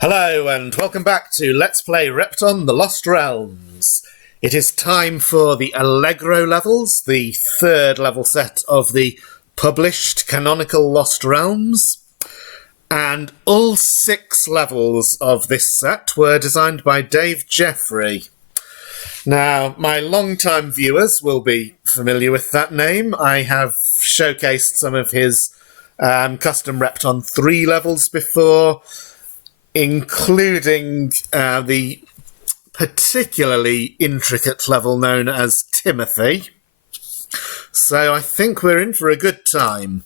Hello and welcome back to Let's Play Repton, the Lost Realms. It is time for the Allegro levels, the third level set of the published canonical Lost Realms. And all 6 levels of this set were designed by Dave Jeffrey. Now, my long-time viewers will be familiar with that name. I have showcased some of his custom Repton 3 levels before, including the particularly intricate level known as Timothy. So I think we're in for a good time.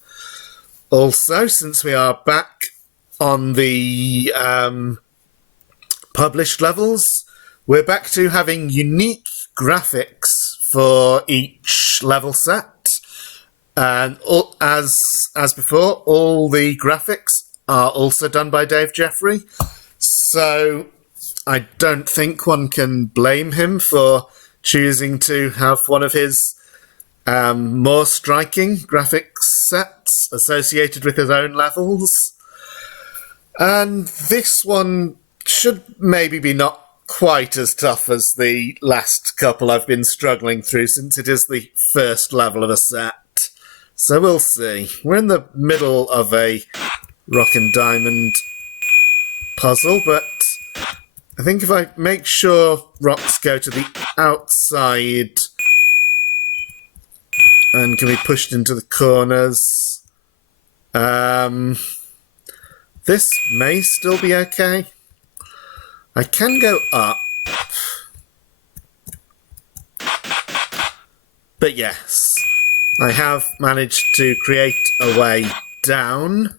Also, since we are back on the published levels, we're back to having unique graphics for each level set. And as before, all the graphics are also done by Dave Jeffrey, so I don't think one can blame him for choosing to have one of his more striking graphics sets associated with his own levels. And this one should maybe be not quite as tough as the last couple I've been struggling through, since it is the first level of a set. So we'll see. We're in the middle of a rock and diamond puzzle, but I think if I make sure rocks go to the outside and can be pushed into the corners, this may still be okay. I can go up, but yes, I have managed to create a way down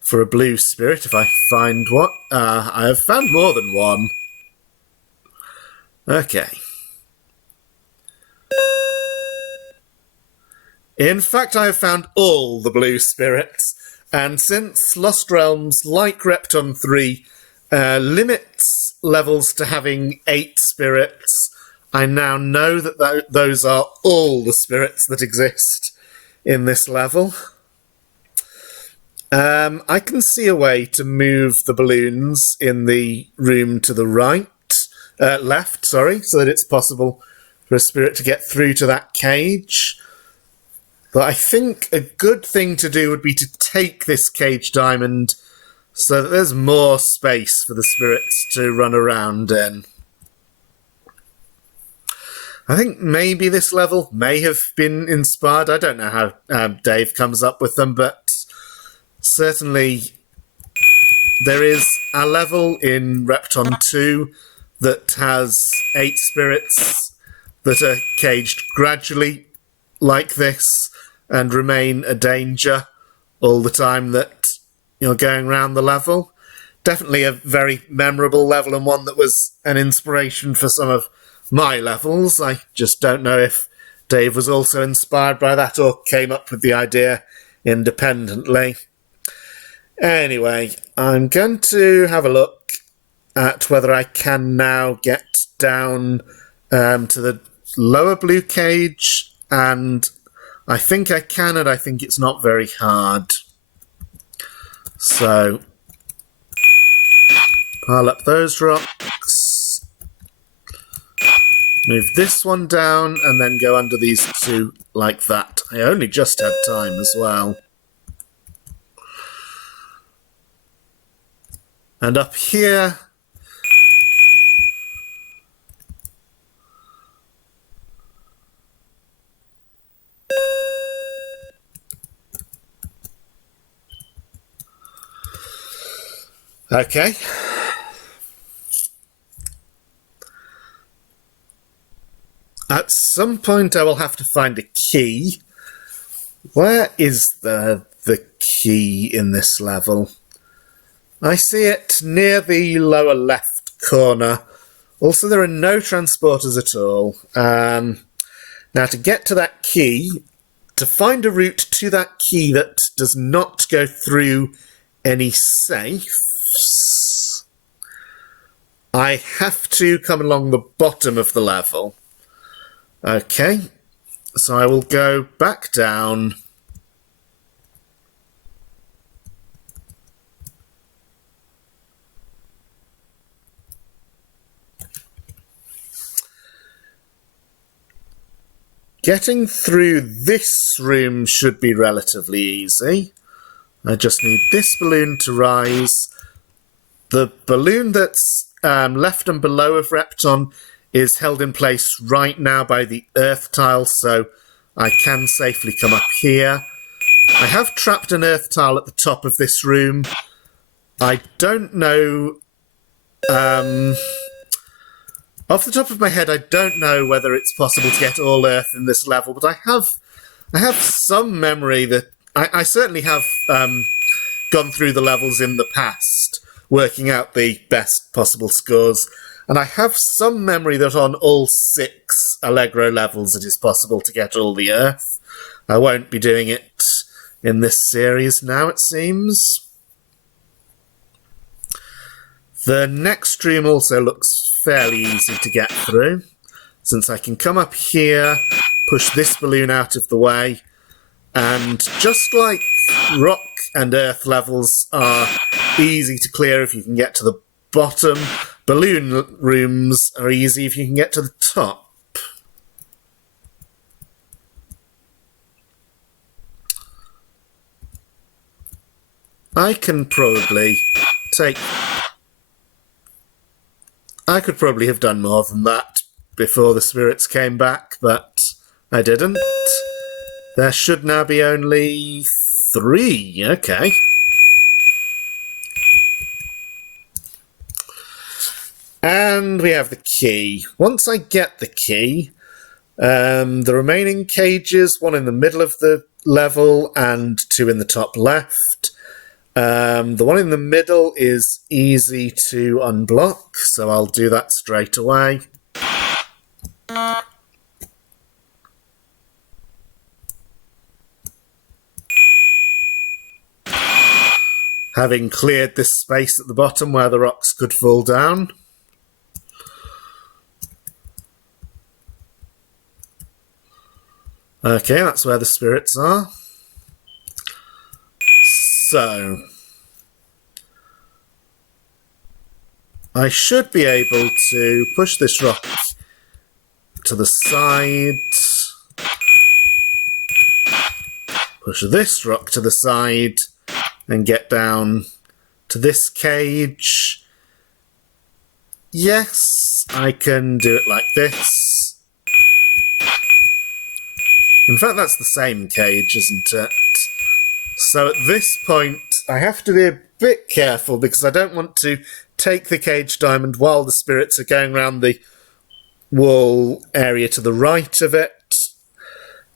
for a blue spirit, if I find one. I have found more than one. Okay. In fact, I have found all the blue spirits, and since Lost Realms, like Repton 3, limits levels to having 8 spirits, I now know that those are all the spirits that exist in this level. I can see a way to move the balloons in the room to the left, so that it's possible for a spirit to get through to that cage. But I think a good thing to do would be to take this cage diamond so that there's more space for the spirits to run around in. I think maybe this level may have been inspired. I don't know how Dave comes up with them, but certainly there is a level in Repton 2 that has 8 spirits that are caged gradually like this and remain a danger all the time that you're going around the level. Definitely a very memorable level, and one that was an inspiration for some of my levels. I just don't know if Dave was also inspired by that or came up with the idea independently. Anyway, I'm going to have a look at whether I can now get down to the lower blue cage, and I think I can, and I think it's not very hard. So, pile up those rocks, move this one down, and then go under these 2 like that. I only just had time as well. And up here, okay. At some point I will have to find a key. Where is the key in this level? I see it near the lower left corner. Also, there are no transporters at all. Now, to get to that key, to find a route to that key that does not go through any safes, I have to come along the bottom of the level. Okay, so I will go back down. Getting through this room should be relatively easy. I just need this balloon to rise. The balloon that's left and below of Repton is held in place right now by the earth tile, so I can safely come up here. I have trapped an earth tile at the top of this room. I don't know... off the top of my head, I don't know whether it's possible to get all earth in this level, but I have some memory that... I certainly have gone through the levels in the past, working out the best possible scores, and I have some memory that on all 6 Allegro levels it is possible to get all the earth. I won't be doing it in this series now, it seems. The next room also looks fairly easy to get through, since I can come up here, push this balloon out of the way, and just like rock and earth levels are easy to clear if you can get to the bottom, balloon rooms are easy if you can get to the top. I could probably have done more than that before the spirits came back, but I didn't. There should now be only 3. Okay. And we have the key. Once I get the key, the remaining cages, 1 in the middle of the level and 2 in the top left. The one in the middle is easy to unblock, so I'll do that straight away. Having cleared this space at the bottom where the rocks could fall down. Okay, that's where the spirits are. So, I should be able to push this rock to the side, push this rock to the side, and get down to this cage. Yes, I can do it like this. In fact, that's the same cage, isn't it? So at this point, I have to be a bit careful because I don't want to take the cage diamond while the spirits are going around the wall area to the right of it.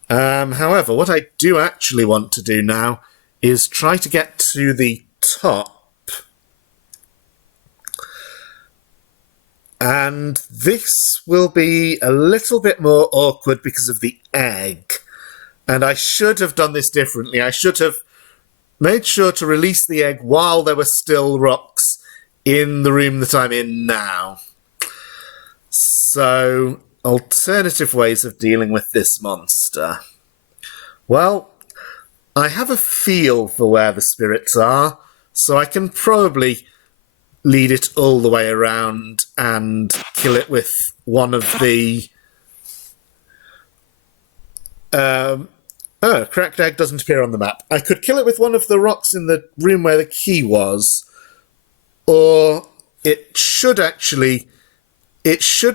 However, what I do actually want to do now is try to get to the top. And this will be a little bit more awkward because of the egg. And I should have done this differently. I should have made sure to release the egg while there were still rocks in the room that I'm in now. So, alternative ways of dealing with this monster. Well, I have a feel for where the spirits are, so I can probably lead it all the way around and kill it with one of the... Oh, cracked egg doesn't appear on the map. I could kill it with one of the rocks in the room where the key was, or it should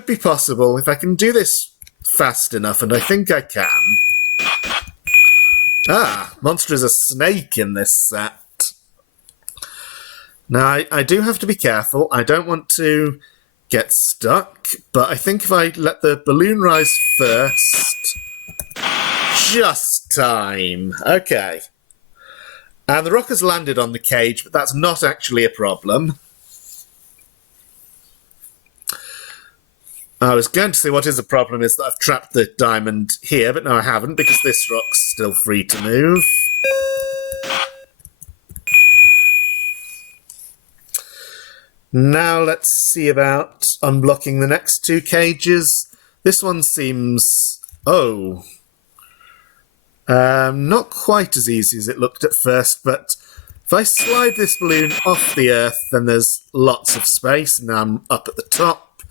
be possible if I can do this fast enough, and I think I can. Ah, monster is a snake in this set. Now, I do have to be careful. I don't want to get stuck, but I think if I let the balloon rise first... Just time. Okay. And the rock has landed on the cage, but that's not actually a problem. I was going to say what is a problem is that I've trapped the diamond here, but no I haven't, because this rock's still free to move. Now let's see about unblocking the next 2 cages. This one seems... Oh... not quite as easy as it looked at first, but if I slide this balloon off the earth, then there's lots of space. Now I'm up at the top,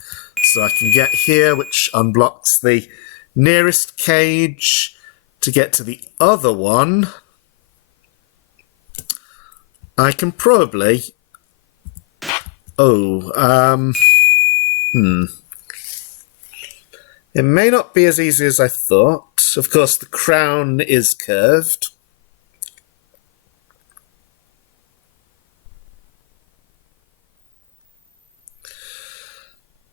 so I can get here, which unblocks the nearest cage to get to the other one, I can probably... It may not be as easy as I thought. Of course, the crown is curved.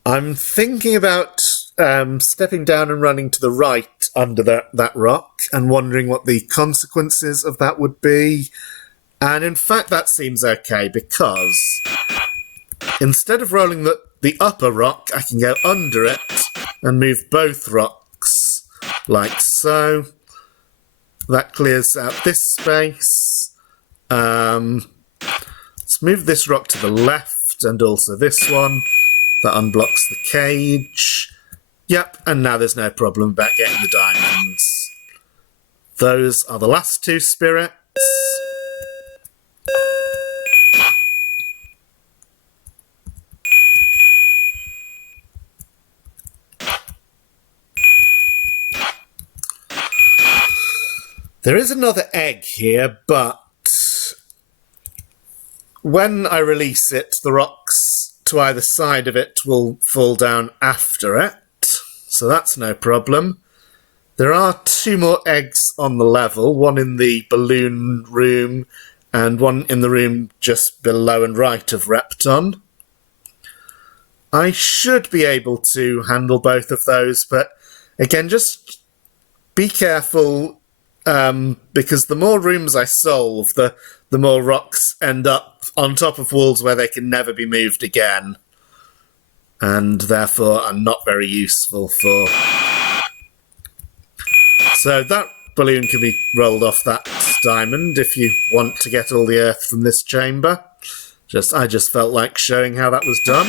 I'm thinking about stepping down and running to the right under that rock and wondering what the consequences of that would be. And in fact, that seems okay, because instead of rolling the upper rock, I can go under it and move both rocks, like so. That clears out this space. Let's move this rock to the left, and also this one. That unblocks the cage. Yep, and now there's no problem about getting the diamonds. Those are the last two spirits. There is another egg here, but when I release it, the rocks to either side of it will fall down after it, so that's no problem. There are two more eggs on the level, one in the balloon room and one in the room just below and right of Repton. I should be able to handle both of those, but again, just be careful, because the more rooms I solve, the more rocks end up on top of walls where they can never be moved again, and therefore are not very useful for... So that balloon can be rolled off that diamond if you want to get all the earth from this chamber. I just felt like showing how that was done.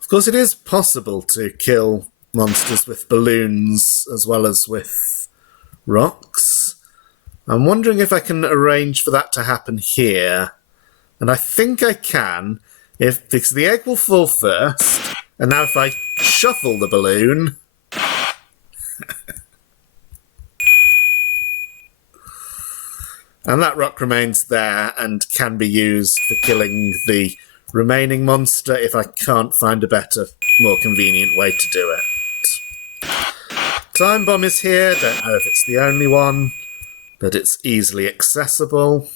Of course, it is possible to kill monsters with balloons as well as with rocks. I'm wondering if I can arrange for that to happen here. And I think I can, because the egg will fall first, and now if I shuffle the balloon... and that rock remains there and can be used for killing the remaining monster if I can't find a better, more convenient way to do it. Time bomb is here, don't know if it's the only one, but it's easily accessible.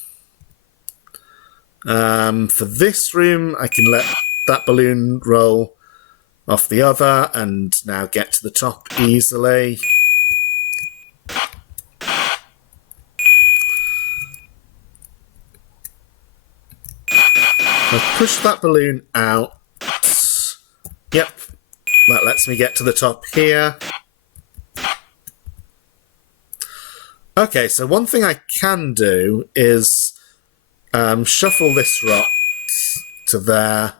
For this room, I can let that balloon roll off the other and now get to the top easily. I'll push that balloon out. Yep, that lets me get to the top here. Okay, so one thing I can do is shuffle this rock to there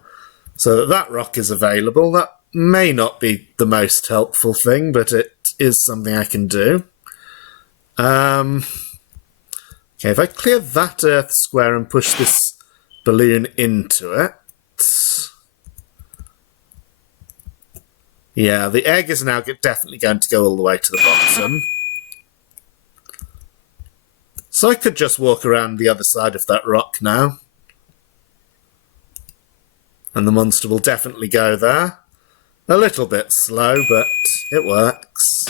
so that that rock is available. That may not be the most helpful thing, but it is something I can do. Okay, if I clear that earth square and push this balloon into it... Yeah, the egg is now definitely going to go all the way to the bottom. So I could just walk around the other side of that rock now. And the monster will definitely go there. A little bit slow, but it works.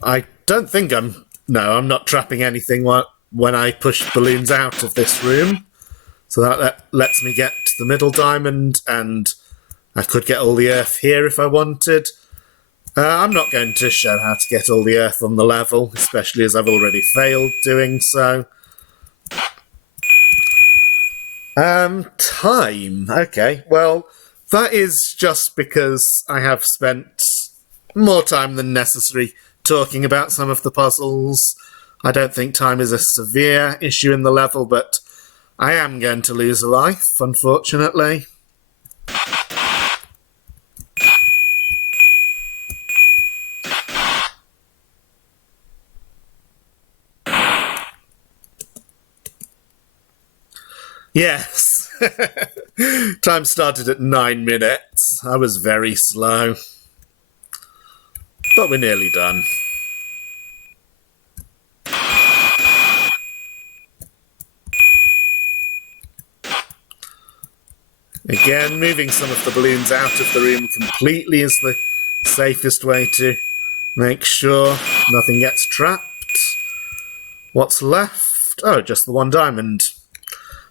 I don't think I'm not trapping anything when I push balloons out of this room. So that lets me get to the middle diamond, and I could get all the earth here if I wanted. I'm not going to show how to get all the earth on the level, especially as I've already failed doing so. Time. Okay, well, that is just because I have spent more time than necessary talking about some of the puzzles. I don't think time is a severe issue in the level, but I am going to lose a life, unfortunately. Yes. Time started at 9 minutes. I was very slow. But we're nearly done. Again, moving some of the balloons out of the room completely is the safest way to make sure nothing gets trapped. What's left? Oh, just the one diamond.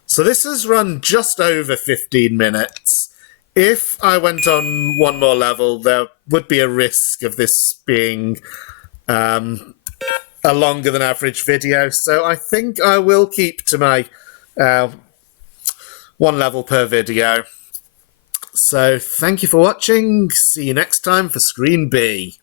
So this has run just over 15 minutes. If I went on one more level, there would be a risk of this being a longer than average video. So I think I will keep to my one level per video. So thank you for watching. See you next time for Screen B.